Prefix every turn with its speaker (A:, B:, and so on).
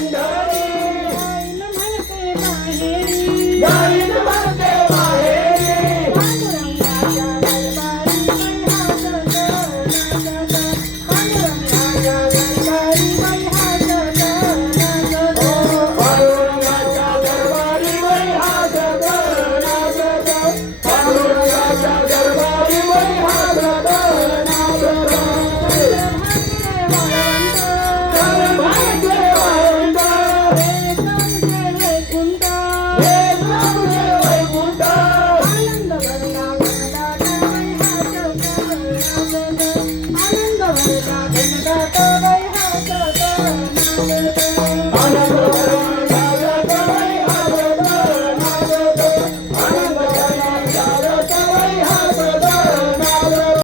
A: 난 너를